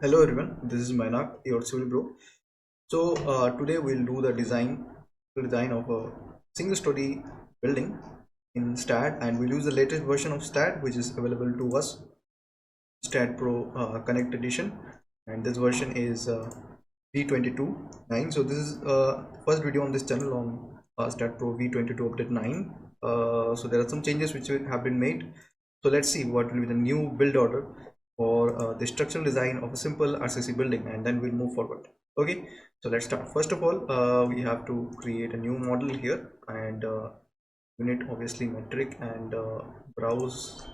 Hello everyone, this is Mainak, your STAAD.Pro. So today we'll do the design of a single story building in STAAD, and we'll use the latest version of STAAD which is available to us, STAAD.Pro Connect Edition, and this version is V22.9. So this is first video on this channel on STAAD.Pro V22 update 9. So there are some changes which have been made. So let's see what will be the new build order for the structural design of a simple RCC building, and then we'll move forward. Okay, so let's start. First of all, we have to create a new model here, and unit obviously metric, and browse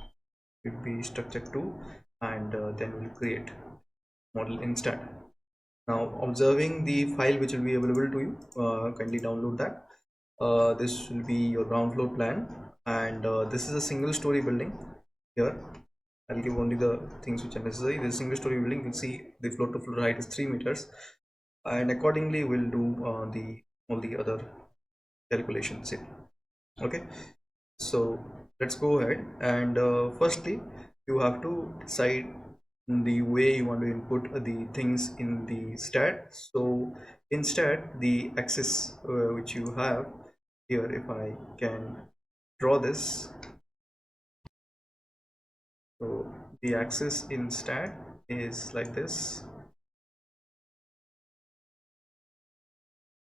will be structure2, and then we'll create model in STAAD. Now observing the file which will be available to you, kindly download that. This will be your ground floor plan, and this is a single story building. Here I'll give only the things which are necessary. This single story building, you can see the floor to floor height is 3 meters, and accordingly we'll do all the other calculations here. Okay, so let's go ahead, and firstly you have to decide the way you want to input the things in the STAAD. So in STAAD, the axis which you have here, if I can draw this, so the axis in STAAD is like this,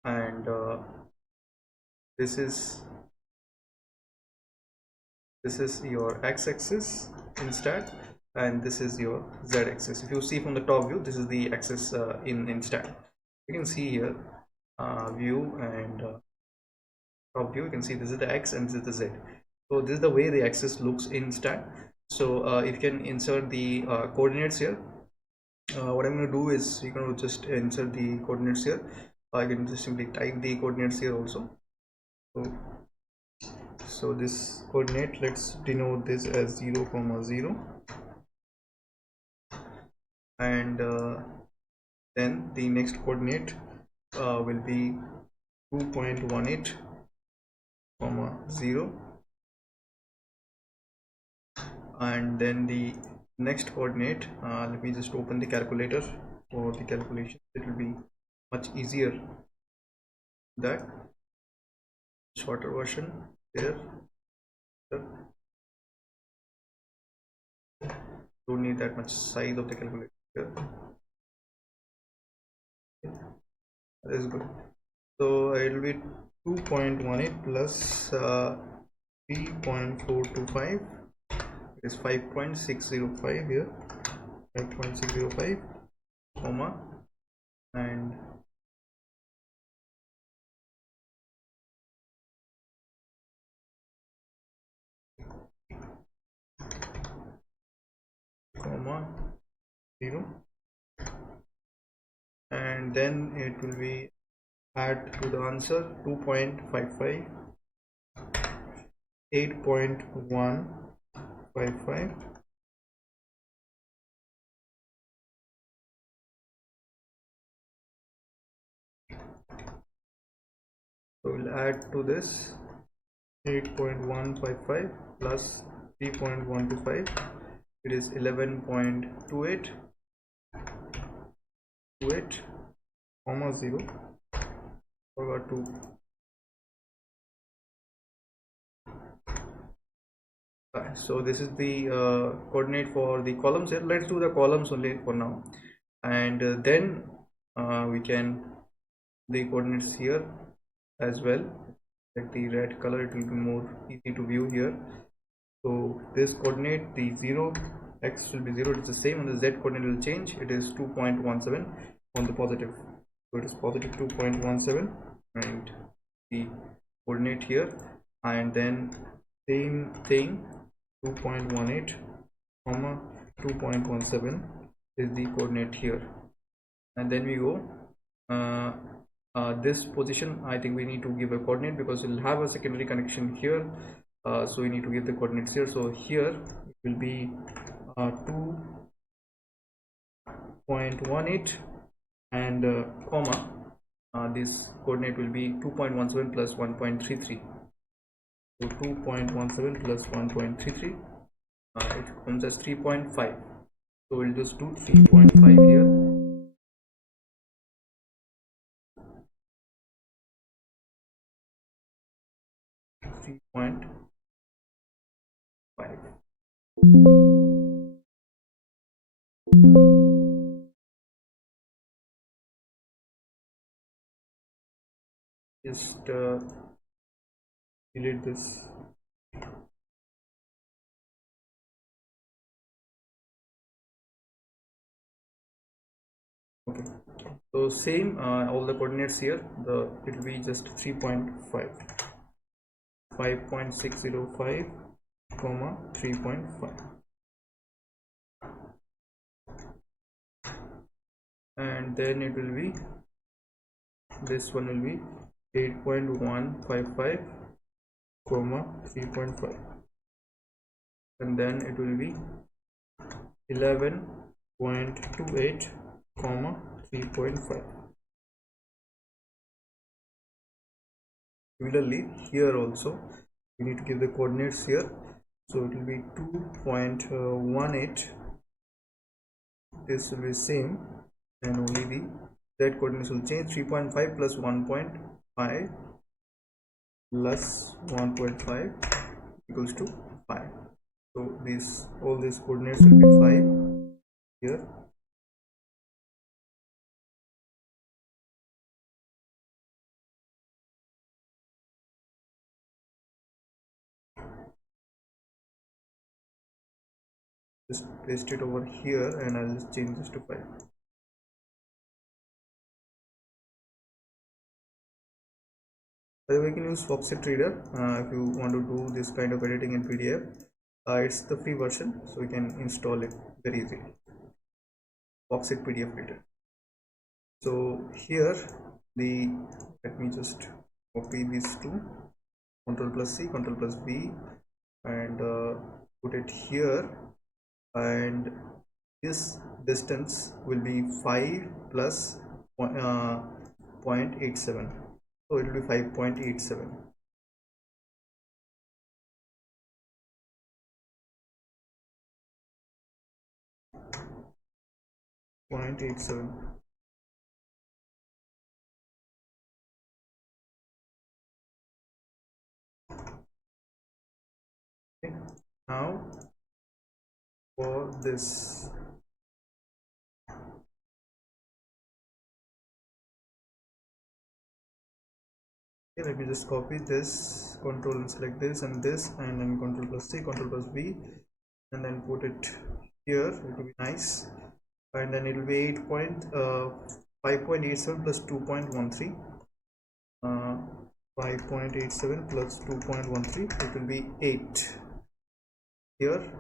and this is your x-axis in STAAD, and this is your z-axis. If you see from the top view, this is the axis in STAAD. You can see here view and top view. You can see this is the x and this is the z. So this is the way the axis looks in STAAD. So if you can insert the coordinates here, what I'm going to do is you can just insert the coordinates here. I can just simply type the coordinates here also. So this coordinate, let's denote this as 0, 0, and then the next coordinate will be 2.18, 0, and then the next coordinate, let me just open the calculator for the calculation. It will be much easier. That shorter version there. Don't need that much size of the calculator here. That is good. So it will be 2.18 plus 3.425 is 5.605 here, 5.605, comma, and comma 0, and then it will be add to the answer 2.55, 8.155, so we'll add to this 8.155 plus 3.125, it is 11.28, 28, comma 0, forgot to so this is the coordinate for the columns here. Let's do the columns only for now, and then we can the coordinates here as well. Like the red color, it will be more easy to view here. So this coordinate, the 0, x will be 0, it's the same, and the z coordinate will change. It is 2.17 on the positive, so it is positive 2.17, and the coordinate here, and then same thing, 2.18 comma 2.17 is the coordinate here, and then we go this position. I think we need to give a coordinate because we'll have a secondary connection here, so we need to give the coordinates here. So here it will be 2.18 and comma this coordinate will be 2.17 plus 1.33. So 2.17 plus 1.33, it comes as 3.5. So we'll just do 3.5 here. Just delete this. Okay, so same all the coordinates here, it will be just 3.5, 5.605 comma 3.5, and then it will be, this one will be 8.155 comma 3.5, and then it will be 11.28 comma 3.5. Similarly here also we need to give the coordinates here, so it will be 2.18, this will be same, and only the z coordinates will change. 3.5 plus 1.5 plus 1.5 equals to 5. So all these coordinates will be 5 here. Just paste it over here and I'll just change this to 5. By the way, you can use Foxit Reader if you want to do this kind of editing in PDF. It's the free version, so you can install it very easily. Foxit PDF Reader. So here let me just copy these two, Ctrl+C, Ctrl+V, and put it here, and this distance will be 5 plus 0.87, so it will be 5.87. Okay. Now for this, okay, let me just copy this, control and select this and this, and then Ctrl+C, Ctrl+V, and then put it here. It will be nice, and then it will be 5.87 plus 2.13, 5.87 plus 2.13, it will be 8 here.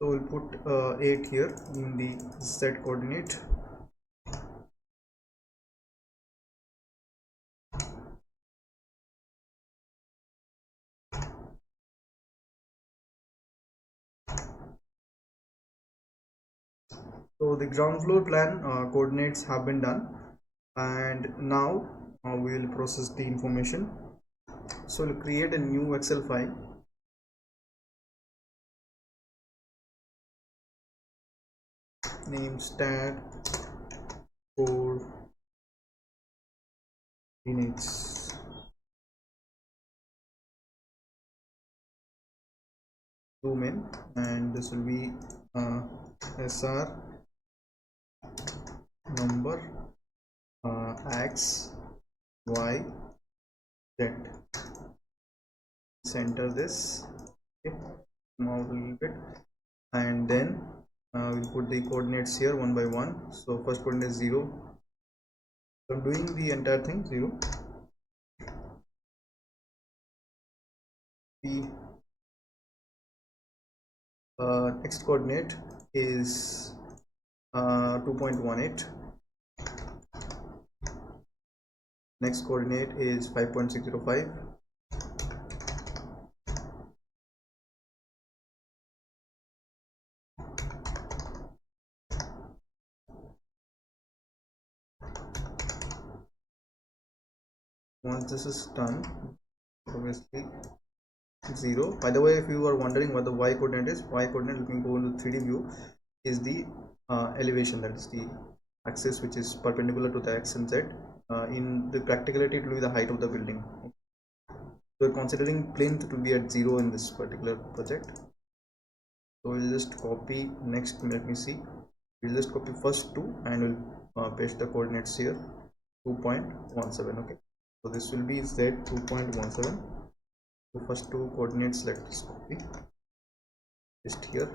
So we'll put 8 here in the z coordinate. So the ground floor plan coordinates have been done, and now we will process the information. So we'll create a new Excel file. Name STAAD.Pro. Zoom in, and this will be SR number X, Y, Z. Center this. Okay, come out a little bit, and then we'll put the coordinates here one by one. So first coordinate is 0. So I'm doing the entire thing 0. The next coordinate is 2.18. Next coordinate is 5.605. Once this is done, obviously 0. By the way, if you are wondering what the y coordinate is, y coordinate, let me go into 3D view, is the elevation, that is the axis which is perpendicular to the x and z. In the practicality, it will be the height of the building. So considering plinth to be at 0 in this particular project. So we'll just copy next. Let me see. We'll just copy first two and we'll paste the coordinates here. 2.17. Okay. So this will be Z 2.17. So first two coordinates, let's copy, paste here,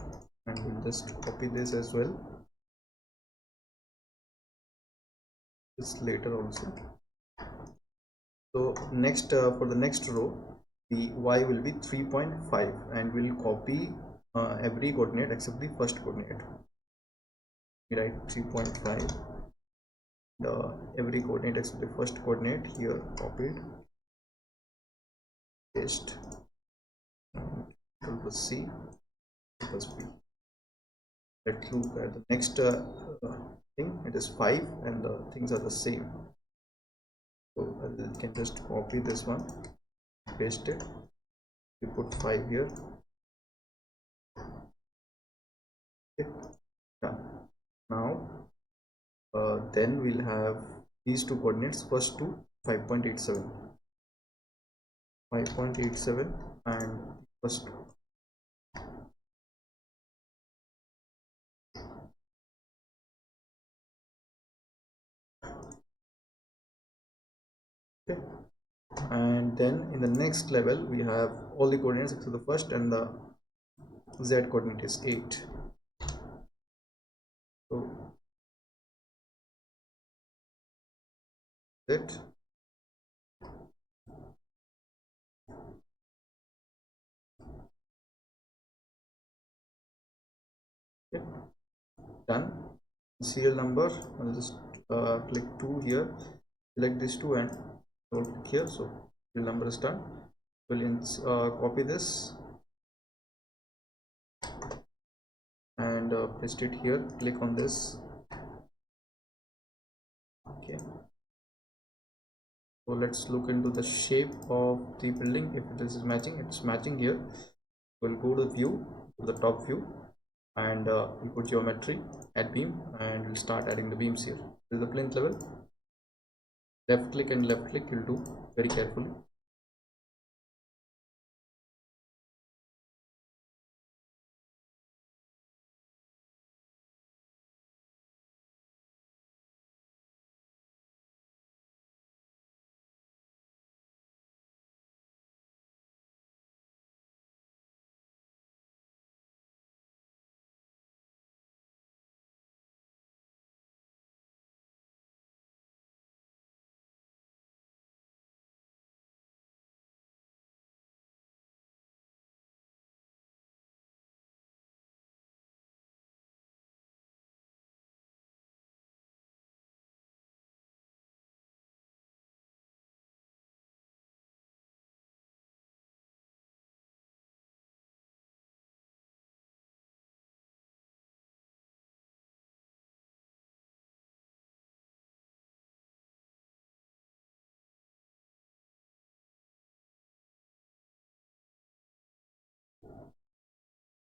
and we'll just copy this as well. This later also. So next for the next row, the y will be 3.5, and we'll copy every coordinate except the first coordinate. We write 3.5. Every coordinate except the first coordinate here copied, paste, Control C, plus B. Let's look at the next thing. It is 5 and the things are the same. So you can just copy this one, paste it, we put 5 here. Okay, done. Now then we'll have these two coordinates, first two 5.87 and first two. Okay, and then in the next level we have all the coordinates except the first, and the z coordinate is 8. So that okay, done. Serial number, I'll just click 2 here, select these two and click here. So serial number is done. We'll copy this and paste it here, click on this. Okay, so let's look into the shape of the building. If this is matching, it's matching here. We'll go to view, to the top view, and we'll put geometry, add beam, and we'll start adding the beams here. This is the plinth level. Left click and left click you'll do very carefully.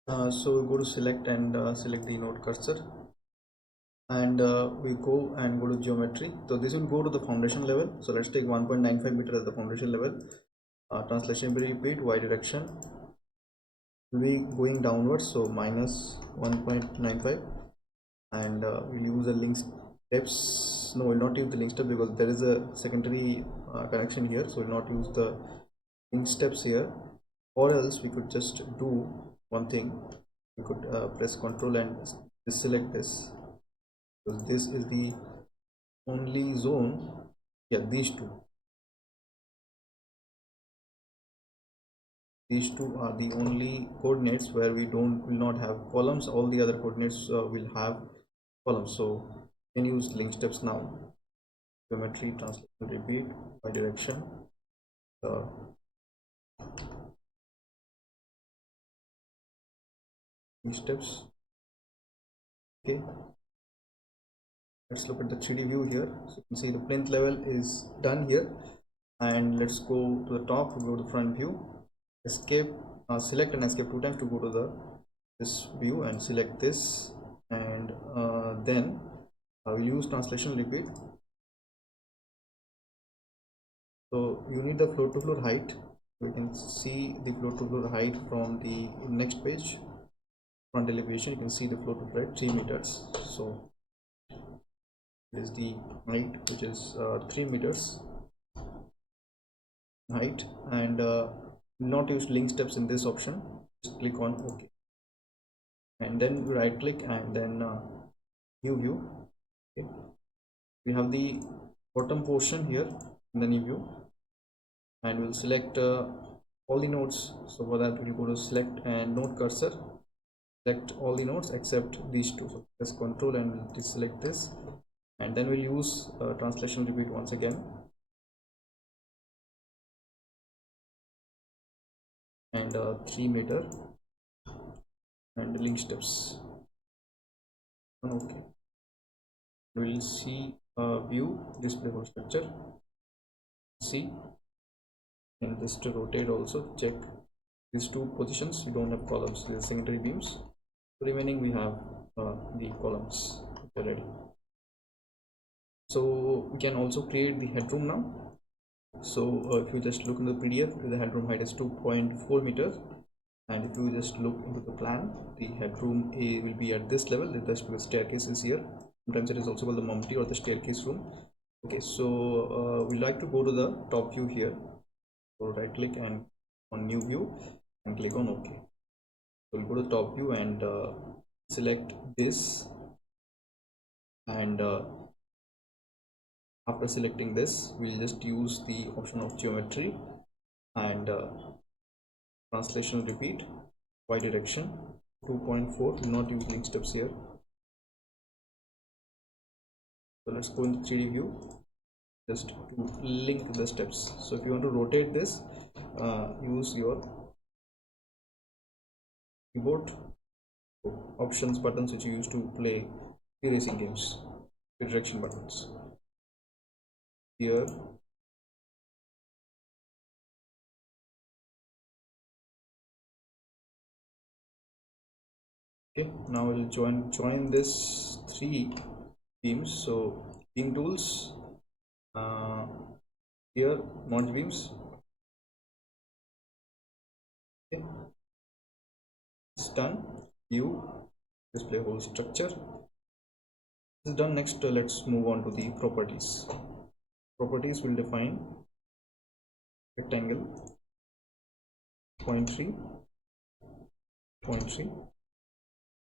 So we go to select and select the node cursor, and we go and go to geometry. So this will go to the foundation level. So let's take 1.95 meter as the foundation level. Translation will repeat, y direction will be going downwards, so minus 1.95, and we'll use the link steps. No, we'll not use the link step because there is a secondary connection here, so we'll not use the link steps here. Or else we could just do one thing, we could press Ctrl and select this, because this is the only zone. Yeah, these two are the only coordinates where we will not have columns. All the other coordinates will have columns. So you can use link steps now. Geometry, translation, repeat, y direction, link steps. Okay, let's look at the 3D view here. So you can see the plinth level is done here, and let's go to the top, go to front view, escape, select and escape 2 times to go to this view, and select this, and then we'll use translation repeat. So you need the floor to floor height. We can see the floor to floor height from the next page. front elevation, you can see the flow to thread 3 meters. So this is the height, which is 3 meters height, and not use link steps in this option. Just click on OK, and then right click and then new view. Okay, we have the bottom portion here in the new view, and we'll select all the nodes. So for that we'll go to select and node cursor, select all the nodes except these two. So press Ctrl and we'll deselect this, and then we'll use translation repeat once again, and 3 meter and link steps. Okay, we'll see view display whole structure. See, and this to rotate also, check these two positions. We don't have columns, these are secondary beams. Remaining we have the columns already. So we can also create the headroom now. So if you just look in the PDF, the headroom height is 2.4 meters, and if you just look into the plan, the headroom will be at this level. That's because staircase is here. Sometimes it is also called the mumty or the staircase room. Okay, so we like to go to the top view here. So right click and on new view and click on OK. So we'll go to the top view and select this, and after selecting this, we'll just use the option of geometry and translation repeat, y direction 2.4. do not use link steps here. So let's go into 3D view just to link the steps. So if you want to rotate this, use your keyboard options buttons which you use to play racing games, direction buttons here. Okay, now we'll join this 3 beams. So beam tools, here merge beams. Okay, it's done. View display whole structure is done. Next let's move on to the properties. Properties will define rectangle 0.3,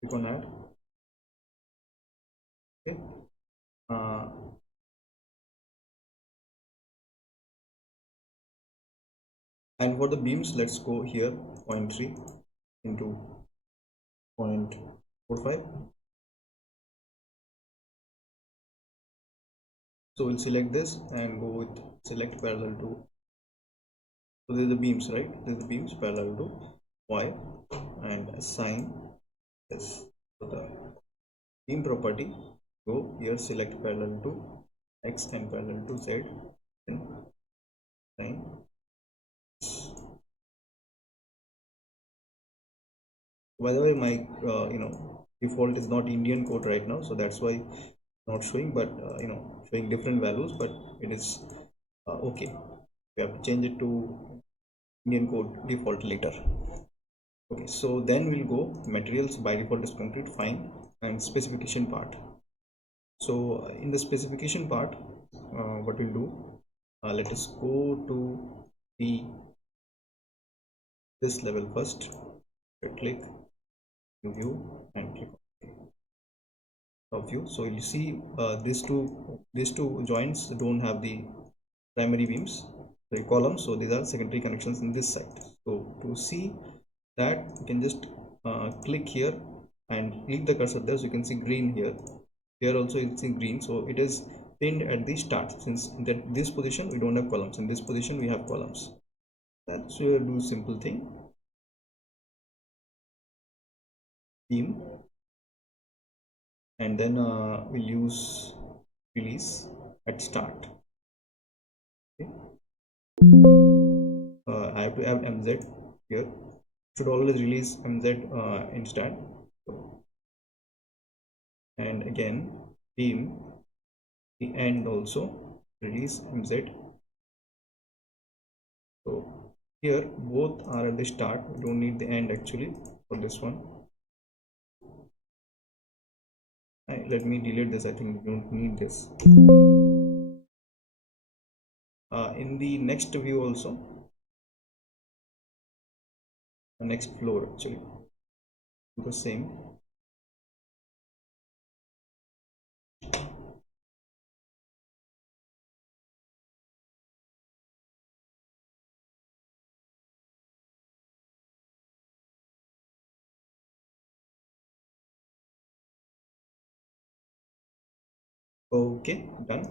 click on add. Okay, and for the beams, let's go here 0.3 into 0.45. So we'll select this and go with select parallel to. So these are the beams, right? These are the beams parallel to y, and assign this. So the beam property, go here, select parallel to x and parallel to z, and assign. By the way, my default is not Indian code right now, so that's why not showing, but showing different values, but it is okay. We have to change it to Indian code default later. Okay, so then we'll go materials. By default is concrete, fine, and specification part. So in the specification part, what we'll do, let us go to this level first. Right click, view, and click OK. Top view. So you see these two joints don't have the primary beams, the columns, so these are secondary connections in this side. So to see that, you can just click here and leave the cursor there. So you can see green here also you see green, so it is pinned at the start. Since in this position we don't have columns, in this position we have columns. That's do simple thing, beam, and then we'll use release at start. Okay. I have to have MZ here, should always release MZ in STAAD. And again beam, the end also release MZ. So here both are at the start, we don't need the end actually for this one. Let me delete this. I think we don't need this. In the next view also, the next floor actually, do the same. Okay, done.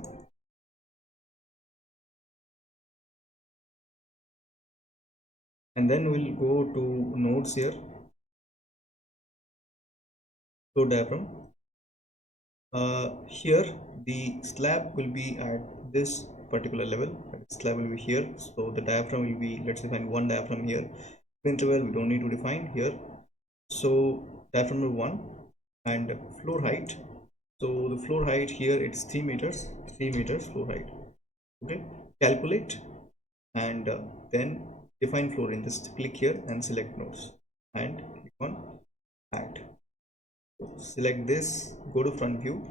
And then we'll go to nodes here, flow diagram. Here the slab will be at this particular level. Slab will be here, so the diaphragm will be, let's define one diaphragm here. Interval we don't need to define here. So diaphragm number 1 and floor height. So the floor height here, it's 3 meters floor height. Okay, calculate and then define floor range. Just click here and select nodes and click on add. So select this, go to front view.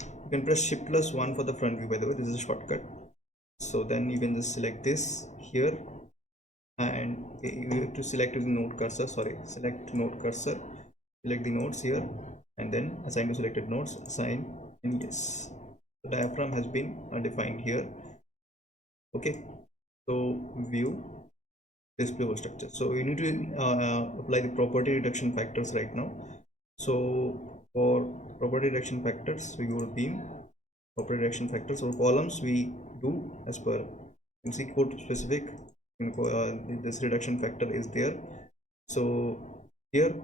You can press Shift+1 for the front view, by the way, this is a shortcut. So then you can just select this here, and you have to select the node cursor, select node cursor, select the nodes here, and then assign to selected nodes, assign, and yes, the diaphragm has been defined here. Okay, so view, display over structure. So you need to apply the property reduction factors right now. So for property reduction factors, we go to beam, property reduction factors. For columns, we do as per, you can see code specific, this reduction factor is there. So here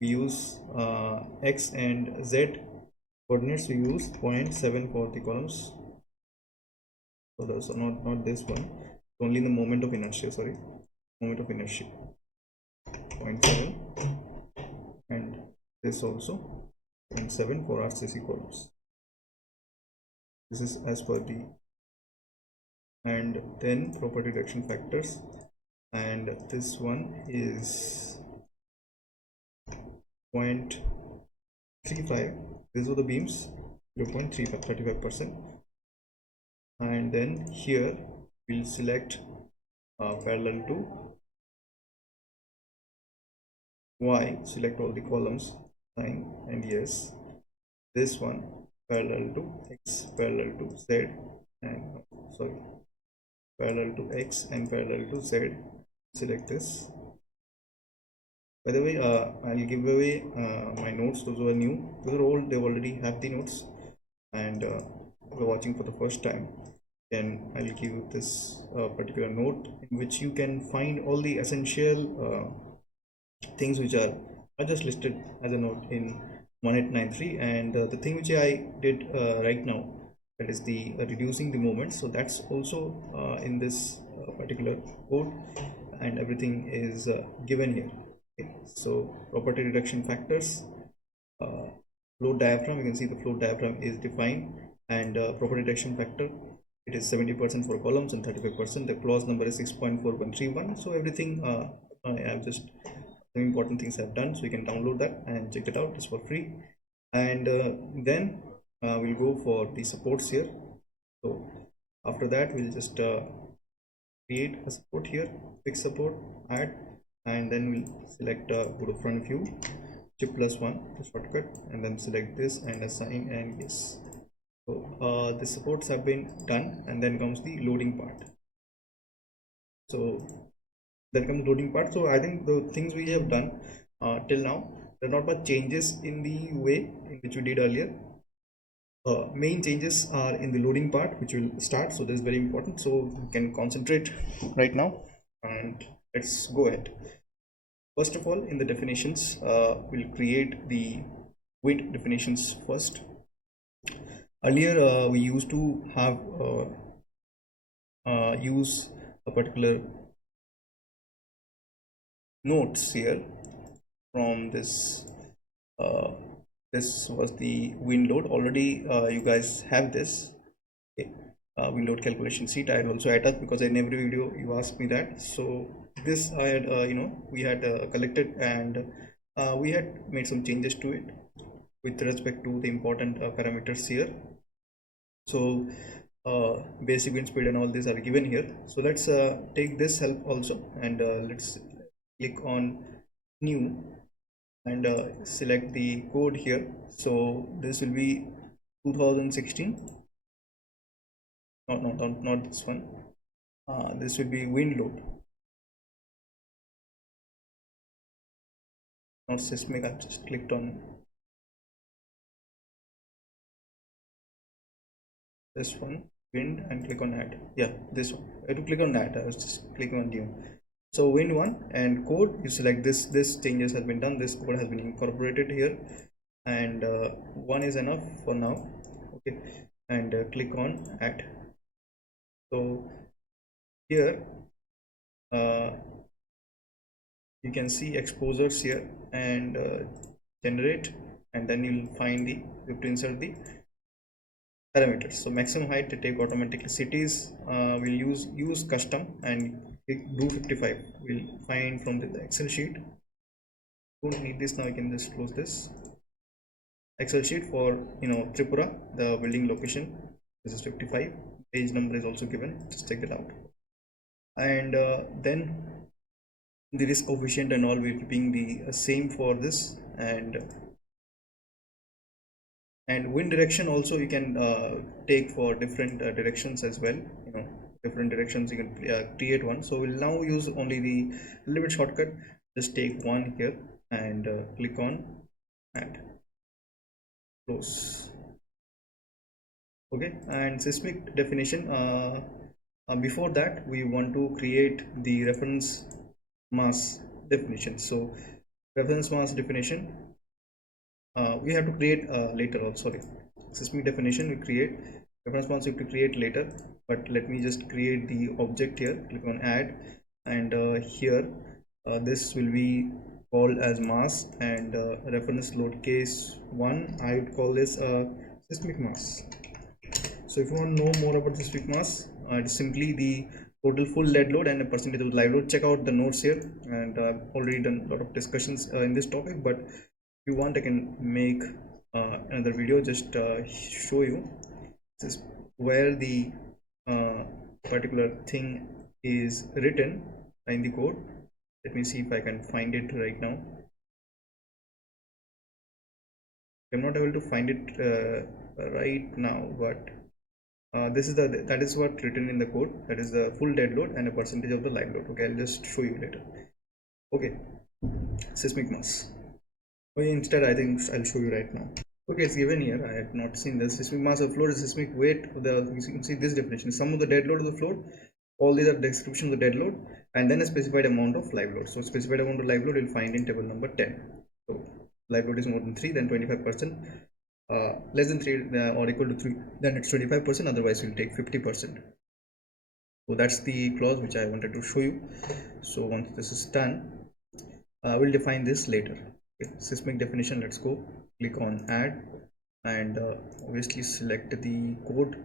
we use x and z coordinates. We use 0.7 for the columns. So that's not this one, only the moment of inertia, moment of inertia, 0.7, and this also 0.7 for RCC columns. This is as per the, and then property reduction factors, and this one is 0.35. These are the beams, 0.35%. And then here we'll select parallel to y, select all the columns, sign, and yes, this one parallel to x, parallel to z, and parallel to x and parallel to z. Select this. By the way, I'll give away my notes. Those who are new, those are old, they already have the notes, and we're watching for the first time, then I'll give you this particular note in which you can find all the essential things which are just listed as a note in 1893. And the thing which I did right now, that is the reducing the moment, so that's also in this particular code, and everything is given here. Okay. So property reduction factors, flow diaphragm, you can see the flow diaphragm is defined, and property reduction factor, it is 70% for columns and 35%. The clause number is 6.4131. So everything I have just the important things I've done, so you can download that and check it out. It's for free. And then we'll go for the supports here. So after that we'll just create a support here, fix support, add, and then we'll select go to front view, Shift+1 the shortcut, and then select this and assign, and yes. So the supports have been done, and then comes the loading part. So then comes loading part. So I think the things we have done till now, there are not much changes in the way in which we did earlier. Main changes are in the loading part, which will start. So this is very important, so we can concentrate right now, and let's go ahead. First of all, in the definitions, we'll create the wind definitions first. Earlier we used to have use a particular notes here from this. This was the wind load. Already you guys have this. Okay. Wind load calculation sheet. I had also attached, because in every video you asked me that. So this I had we had collected, and we had made some changes to it. with respect to the important parameters here. So basic wind speed and all these are given here. So let's take this help also, and let's click on new and select the code here. So this will be 2016. Not this one. This will be wind load, not seismic. I've just clicked on this one, wind, and click on add. Yeah, this one. I have to click on that. I was just clicking on new. So wind one and code, you select this changes has been done, this code has been incorporated here, and one is enough for now. Okay, and click on add. So here you can see exposures here, and generate, and then you'll find you have to insert the parameters. So maximum height to take automatically, cities will use custom and do 55. We'll find from the Excel sheet. Don't need this now. I can just close this Excel sheet for Tripura, the building location. This is 55. Page number is also given. Just check it out. And then the risk coefficient and all will being the same for this, and wind direction also you can take for different directions as well. Different directions you can create one. So we'll now use only the limit shortcut. Just take one here and click on add, close. Okay, and seismic definition, before that we want to create the reference mass definition. So reference mass definition we have to create later also. Sorry, seismic definition we create, reference mass we have to create later, but let me just create the object here. Click on add, and here this will be called as mass, and reference load case 1, I would call this seismic mass. So if you want to know more about seismic mass, it's simply the total full dead load and a percentage of live load. Check out the notes here, and I've already done a lot of discussions in this topic, but if you want I can make another video just show you this is where the particular thing is written in the code. Let me see if I can find it right now. I'm not able to find it right now, but this is that is what written in the code. That is the full dead load and a percentage of the live load. Okay, I'll just show you later. Okay, seismic mass. Okay, instead I think I'll show you right now. Okay, it's given here. I had not seen the seismic mass of float is seismic weight. You can see this definition: sum of the dead load of the float. All these are description of the dead load, and then a specified amount of live load. So specified amount of live load you'll find in table number 10. So live load is more than 3, then 25%. Less than 3 or equal to 3, then it's 25%. Otherwise we'll take 50%. So that's the clause which I wanted to show you. So once this is done, we'll define this later. Okay, seismic definition, let's go. Click on add, and obviously select the code.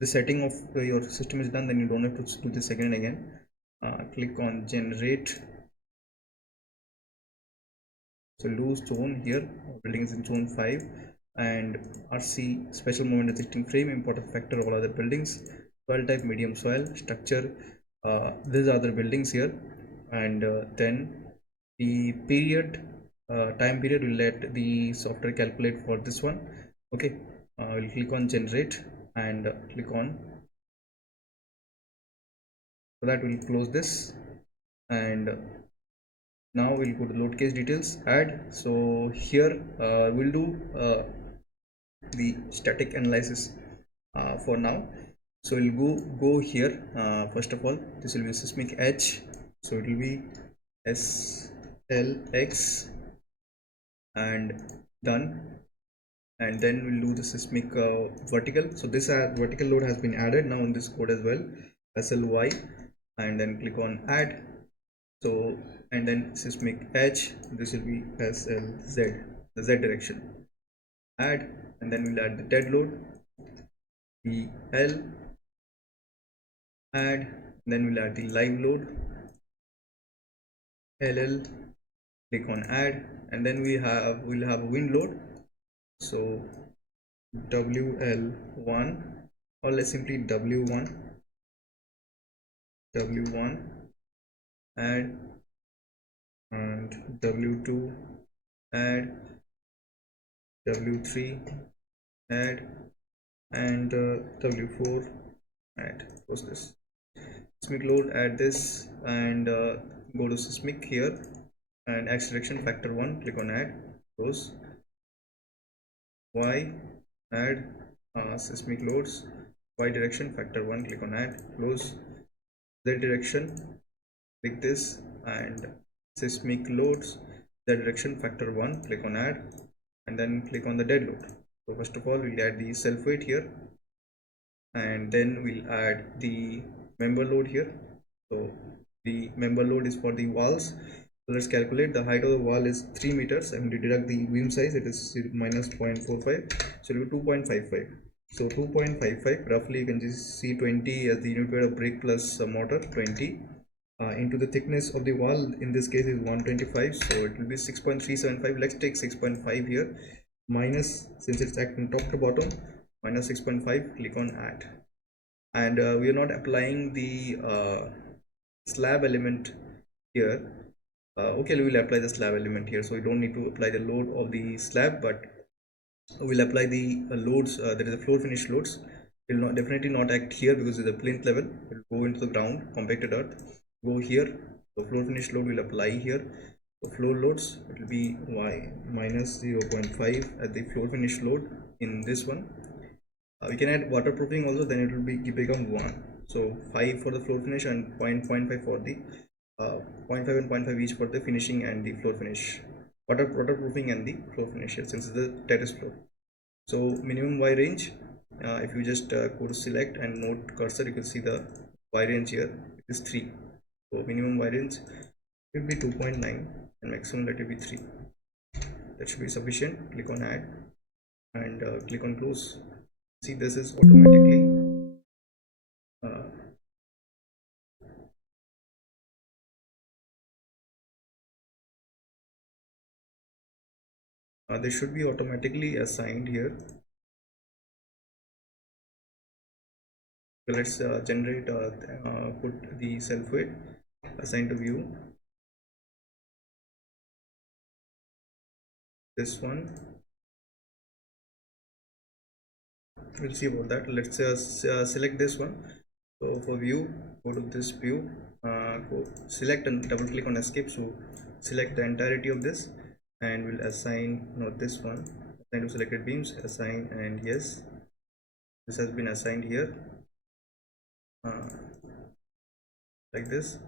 The setting of your system is done, then you don't have to do this again and again. Click on generate. So loose zone here, building is in zone 5, and RC special moment existing frame, important factor, all other buildings, soil type medium soil, structure, these are the buildings here, and then the period, time period will let the software calculate for this one. Okay, we'll click on generate and click on, so that will close this, and now we'll go to load case details, add. So here we'll do the static analysis for now. So we'll go here. First of all, this will be seismic H, so it will be SLX and done, and then we'll do the seismic vertical. So this vertical load has been added now in this code as well, SLY, and then click on add. So, and then seismic H, this will be SLZ, the Z direction, add, and then we'll add the dead load, EL, add, then we'll add the live load, LL, click on add, and then we'll have a wind load, So WL1, or let's simply W1 add, and W2 add, W3 add, and W4 add. Close this. Seismic load, add this, and go to seismic here, and acceleration factor 1, click on add, close. Y, add, seismic loads, Y direction factor 1, click on add, close. Z direction, click this, and seismic loads, Z direction factor 1, click on add, and then click on the dead load. So first of all, we'll add the self weight here, and then we'll add the member load here. So the member load is for the walls. So let's calculate. The height of the wall is 3 meters, and to deduct the beam size, it is minus 0.45, so it will be 2.55. So 2.55, roughly you can just see 20 as the unit weight of brick plus mortar, 20 into the thickness of the wall, in this case is 125, so it will be 6.375. let's take 6.5 here, minus, since it's acting top to bottom, minus 6.5, click on add, and we are not applying the slab element here. Okay, we will apply the slab element here, so we don't need to apply the load of the slab, but we'll apply the loads. There is a floor finish loads. It will definitely not act here because it's a plinth level. It will go into the ground, compacted earth, go here. The floor finish load will apply here. The floor loads, it will be y minus 0.5 at the floor finish load in this one. We can add waterproofing also, then it will become 1. So 5 for the floor finish and 0.5 for the 0.5 and 0.5 each for the finishing and the floor finish, waterproofing and the floor finish here, since it's the terrace floor. So minimum Y range, if you just go to select and note cursor, you can see the Y range here, it is 3. So minimum Y range will be 2.9 and maximum let it be 3. That should be sufficient. Click on add and click on close. See, this is automatically they should be automatically assigned here. So let's generate put the self weight, assign to view, this one, we'll see about that. Let's select this one. So for view, go to this view, go select and double click on escape, so select the entirety of this, and we'll assign, not this one, assign to selected beams, assign, and yes, this has been assigned here, like this.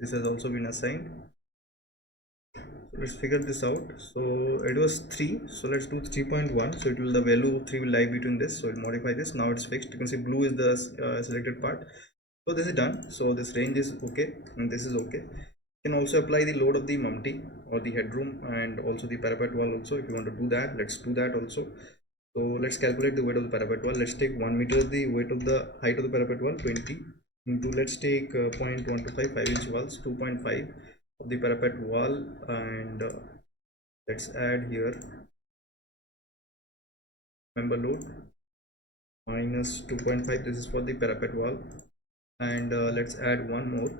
This has also been assigned. So let's figure this out. So it was 3, so let's do 3.1. so it will, the value of 3 will lie between this, so we'll modify this. Now it's fixed. You can see blue is the selected part. So this is done. So this range is okay and this is okay. You can also apply the load of the mumty or the headroom and also the parapet wall also. If you want to do that, let's do that also. So let's calculate the weight of the parapet wall. Let's take 1 meter the weight of the height of the parapet wall, 20 into, let's take 0.125, 5-inch walls, 2.5 of the parapet wall, and let's add here member load minus 2.5. this is for the parapet wall, and let's add one more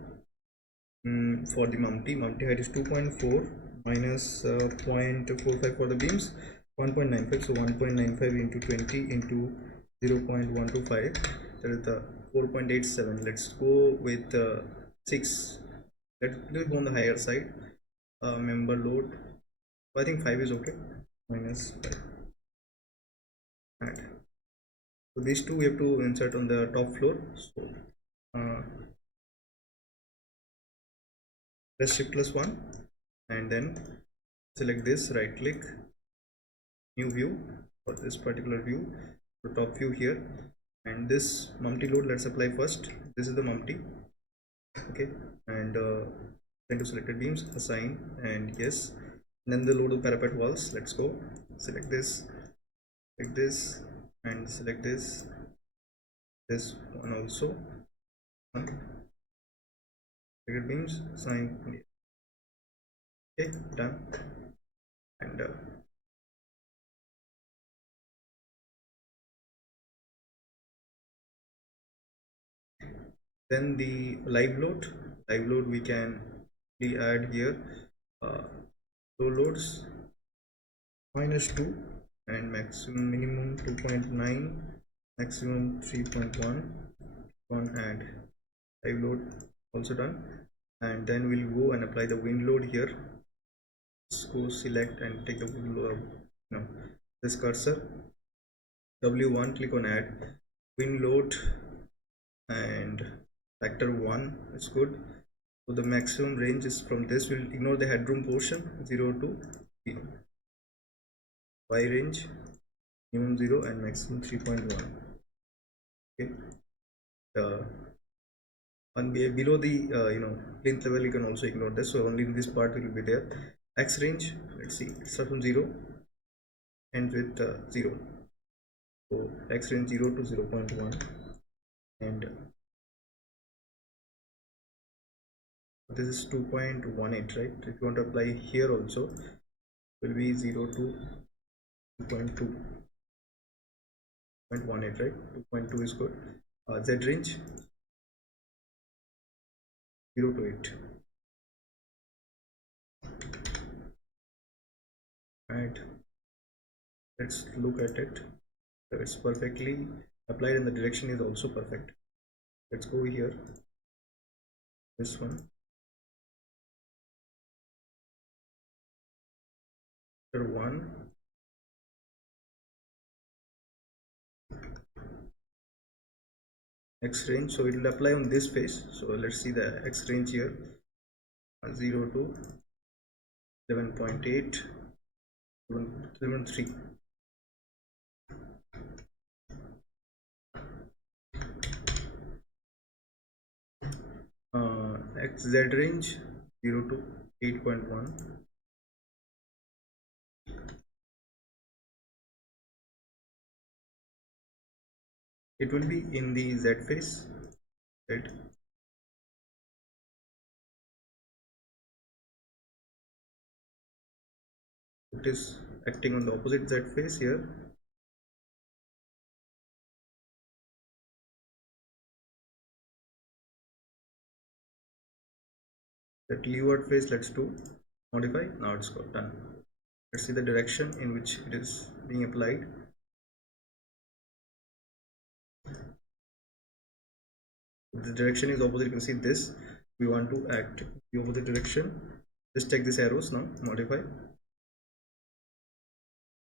for the mumty height is 2.4 minus 0.45 for the beams, 1.95. so 1.95 into 20 into 0.125, that is the 4.87. let's go with 6. Let's go on the higher side. Member load, I think 5 is okay, minus 5, add. So these two we have to insert on the top floor. So press shift +1 and then select this, right click, new view for this particular view, the top view here, and this mumty load let's apply first. This is the mumty, okay, and then to selected beams, assign, and yes, and then the load of parapet walls. Let's go select this, like this, and select this one also, selected beams, assign, okay, done. and then the live load we can add here, low loads -2 and maximum minimum 2.9, maximum 3.1 on, and live load also done. And then we'll go and apply the wind load here. Let's go select and take the wind load, this cursor, W1, click on add wind load and factor 1 is good. So the maximum range is from this, we'll ignore the headroom portion, 0 to 3. Y range minimum 0 and maximum 3.1. okay, and below the plinth level you can also ignore this, so only in this part will be there. X range, let's see, it starts from 0 and with 0, so X range 0 to 0.1, and this is 2.18, right? If you want to apply here also, it will be 0 to 2.2, 0.18, right? 2.2 is good. Z range 0 to 8, and let's look at it. So it's perfectly applied and the direction is also perfect. Let's go here, this one, factor 1, X range, so it will apply on this face. So let's see the X range here, 0 to 11.8, 7.3. XZ range 0 to 8.1. It will be in the Z phase, right? It is acting on the opposite Z phase here. That leeward phase, let's do modify. Now it's got done. Let's see the direction in which it is being applied. The direction is opposite. You can see this. We want to act the opposite direction. Just check these arrows now. Modify.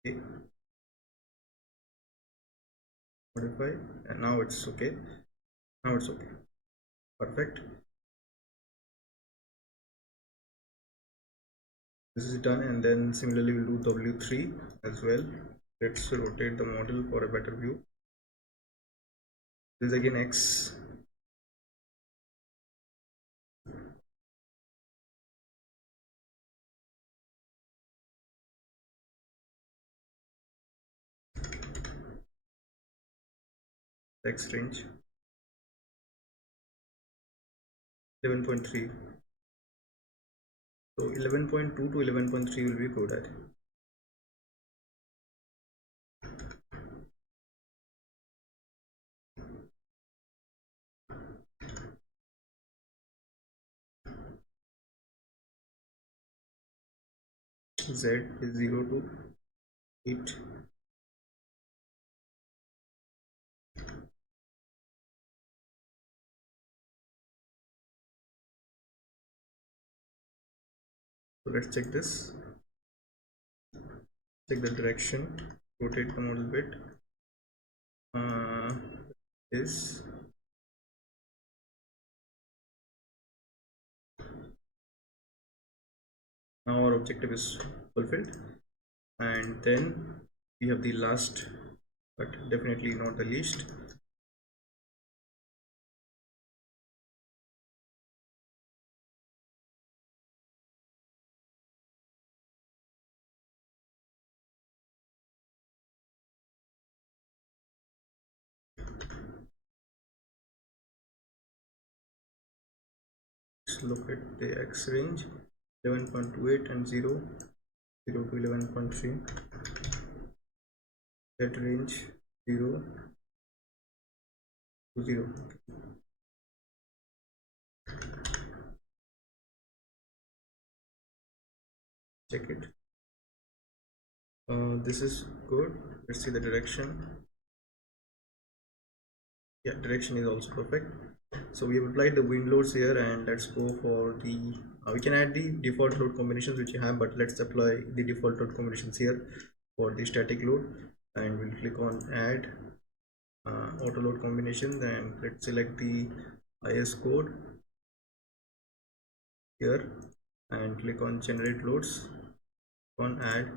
Okay. Modify, and now it's okay. Now it's okay. Perfect. This is done, and then similarly we'll do W3 as well. Let's rotate the model for a better view. This is again X. X range 11.3. So 11.2 to 11.3 will be good at. Z is 0 to 8. So let's check this. Check the direction. Rotate the model bit. Is now our objective is fulfilled, and then we have the last, but definitely not the least, let's look at the X range 11.28 and 0. 0 to 11.3, set range 0 to 0. Check it. This is good. Let's see the direction. Yeah, direction is also perfect. So we have applied the wind loads here, and let's go for the we can add the default load combinations which you have, but let's apply the default load combinations here for the static load, and we'll click on add auto load combination. Then let's select the IS code here and click on generate loads, on add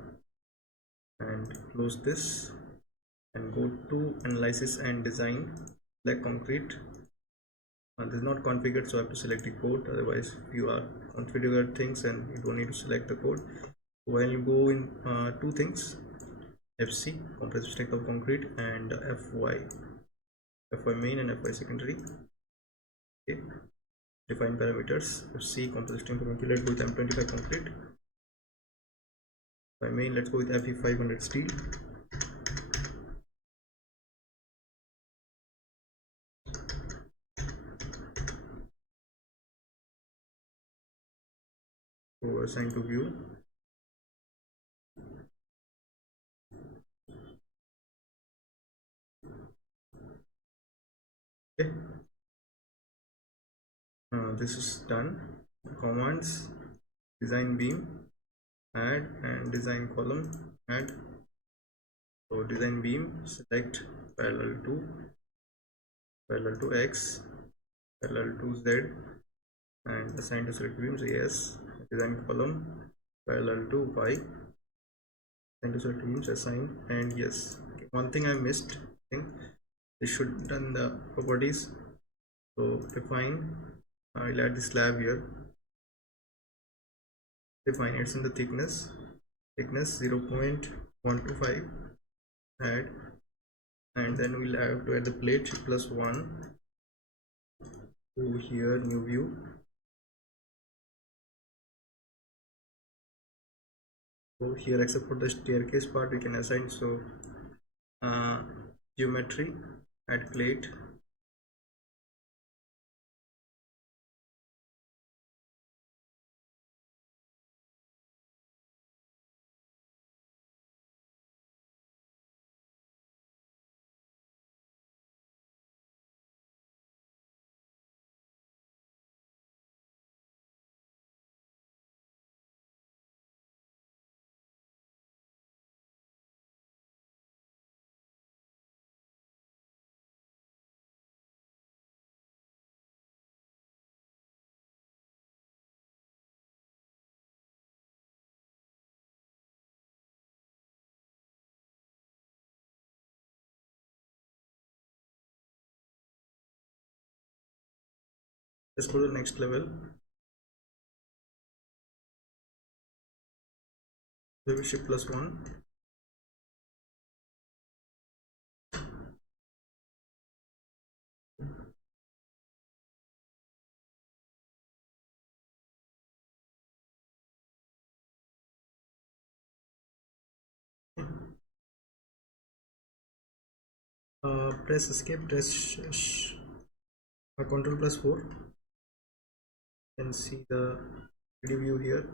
and close this, and go to analysis and design, select concrete. This is not configured, so I have to select the code, otherwise you are configured things and you don't need to select the code. While you go in two things, FC compressive strength of concrete and FY main and FY secondary. Okay, define parameters. FC compressive strength of concrete, let's go with M25 concrete. FY main, let's go with FE 500 steel. So assign to view. Okay, this is done. Commands, design beam, add, and design column, add. So design beam, select parallel to X, parallel to Z, and assign to select beams, yes. Design column, parallel to Y, assign to select beams, assign, and yes. Okay. One thing I missed, I think this should done the properties. So define, I'll add the slab here. Define, it's in the thickness 0.125, add, and then we'll have to add the plate +1 to here, new view. So here, except for the staircase part, we can assign. So geometry, add plate, let's go to the next level. So we shift +1, press escape, press Control +4, you can see the 3D view here.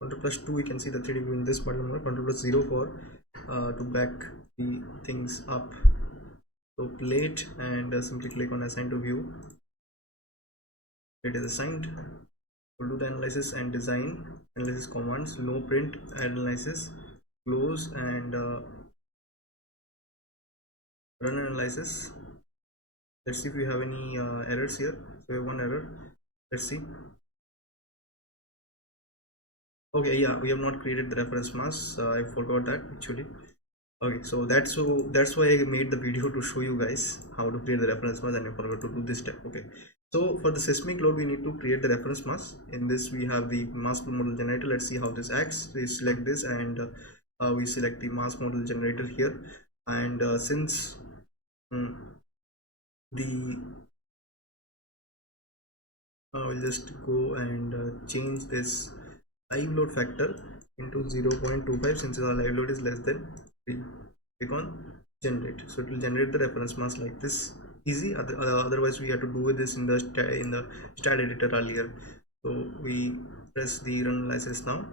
Control +2, we can see the 3D view in this button. Control +0 for to back the things up. So plate, and simply click on assign to view. It is assigned. We'll do the analysis and design. Analysis commands, no print, add analysis, close, and run analysis. Let's see if we have any errors here. So we have one error. Let's see. Okay, yeah, we have not created the reference mass. I forgot that actually. Okay, so that's why I made the video to show you guys how to create the reference mass, and I forgot to do this step. Okay, so for the seismic load, we need to create the reference mass. In this, we have the mass model generator. Let's see how this acts. We select this, and we select the mass model generator here. And since I'll just go and change this live load factor into 0.25, since our live load is less than 3. Click on generate, so it will generate the reference mass like this. Easy. Otherwise we have to do with this in the STAAD editor earlier. So we press the run analysis now.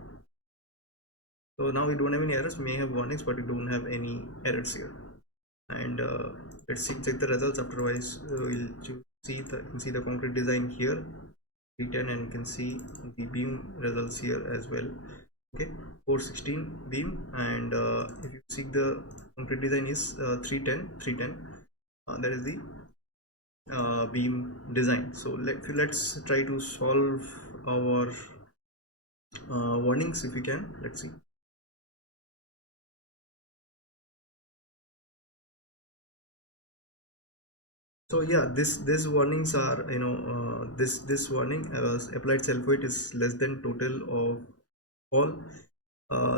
So now we don't have any errors. We may have warnings, but we don't have any errors here. And let's see, check the results. Otherwise we'll see the concrete design here, 310, and you can see the beam results here as well. Okay, 416 beam, and if you see the concrete design is 310, that is the beam design. So let's try to solve our warnings if we can. Let's see. So yeah, this warnings are, this warning, applied self weight is less than total of all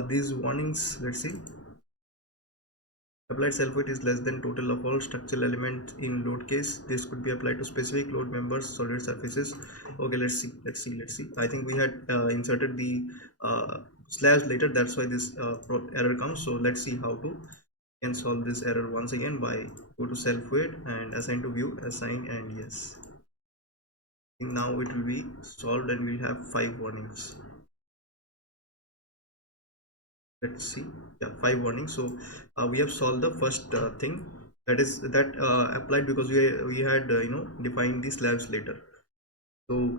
these warnings. Let's see. Applied self weight is less than total of all structural elements in load case. This could be applied to specific load members, solid surfaces. Okay, let's see. I think we had inserted the slabs later, that's why this error comes. So let's see how to can solve this error once again by go to self weight and assign to view, assign, and yes. Now it will be solved and we'll have 5 warnings. Let's see. Yeah, 5 warnings. So we have solved the first thing, that is that applied because we had defined the slabs later. So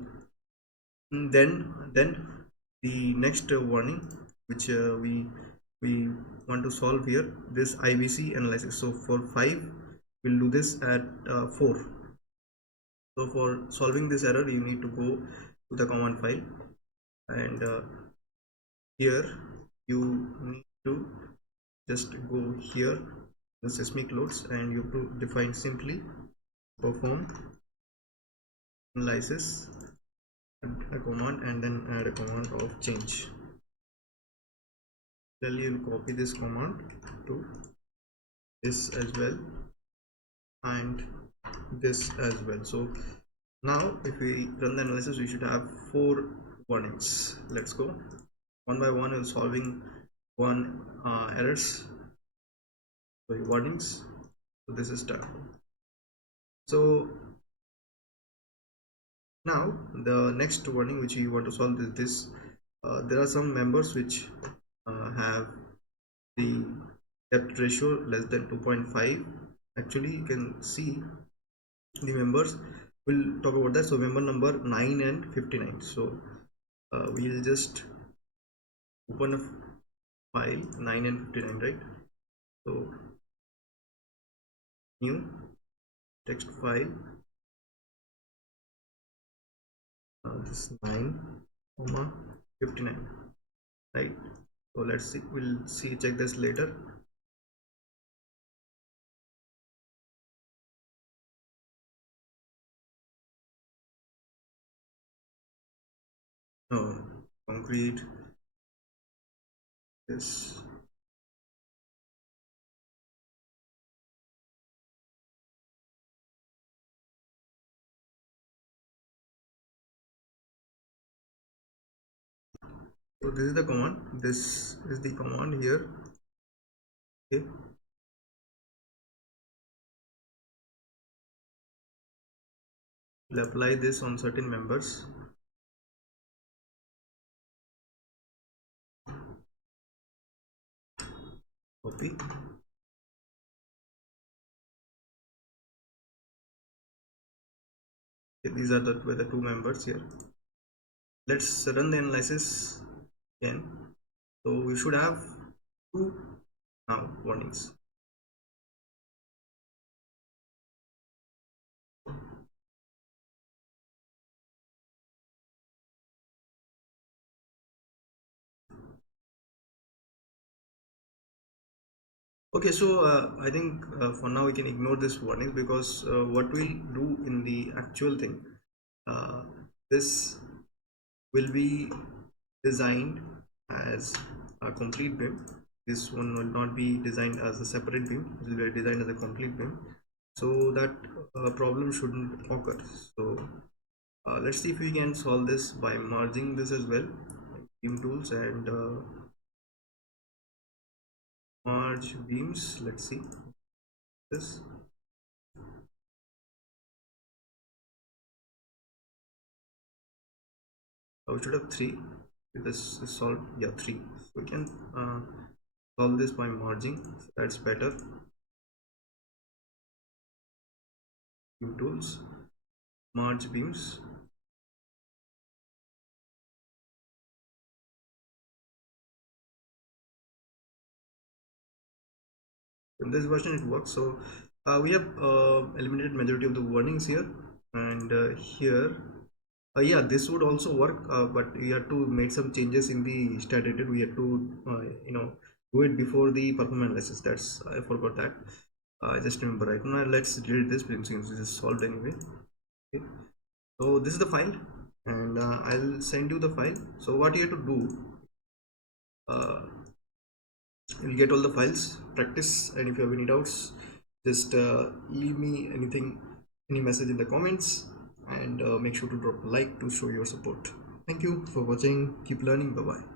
then the next warning which we want to solve here, this IBC analysis. So for 5 we'll do this at 4. So for solving this error you need to go to the command file, and here you need to just go here, the seismic loads, and you have to define simply perform analysis, a command, and then add a command of change. Then you'll copy this command to this as well and this as well. So now if we run the analysis we should have 4 warnings. Let's go one by one and solving one errors. Sorry, warnings. So this is done. So now the next warning which we want to solve is this. There are some members which have the depth ratio less than 2.5. Actually you can see the members, we'll talk about that. So member number 9 and 59. So we'll just open a file 9 and 59, right? So new text file, this 9, 59, right? So let's see, we'll see, check this later. No, concrete, this. So this is the command, this is the command here. Okay, we'll apply this on certain members. Copy. Okay, these are the 2 members here. Let's run the analysis again. So we should have 2 now warnings. Okay, so I think for now we can ignore this warning, because what we'll do in the actual thing, this will be designed as a complete beam. This one will not be designed as a separate beam, it will be designed as a complete beam, so that problem shouldn't occur. So let's see if we can solve this by merging this as well. beam tools and merge beams. Let's see this. We should have 3 because this solved, yeah, 3. So we can solve this by merging, so that's better. Beam tools, merge beams. In this version it works. So we have eliminated majority of the warnings here, and here yeah, this would also work, but we had to make some changes in the stat rated. We had to do it before the performance analysis. That's, I forgot that. I just remember right now. Let's delete this since this is solved anyway. Okay. So this is the file, and I'll send you the file. So what you have to do, you'll get all the files, practice, and if you have any doubts, just leave me any message in the comments, and make sure to drop a like to show your support. Thank you for watching. Keep learning. Bye bye.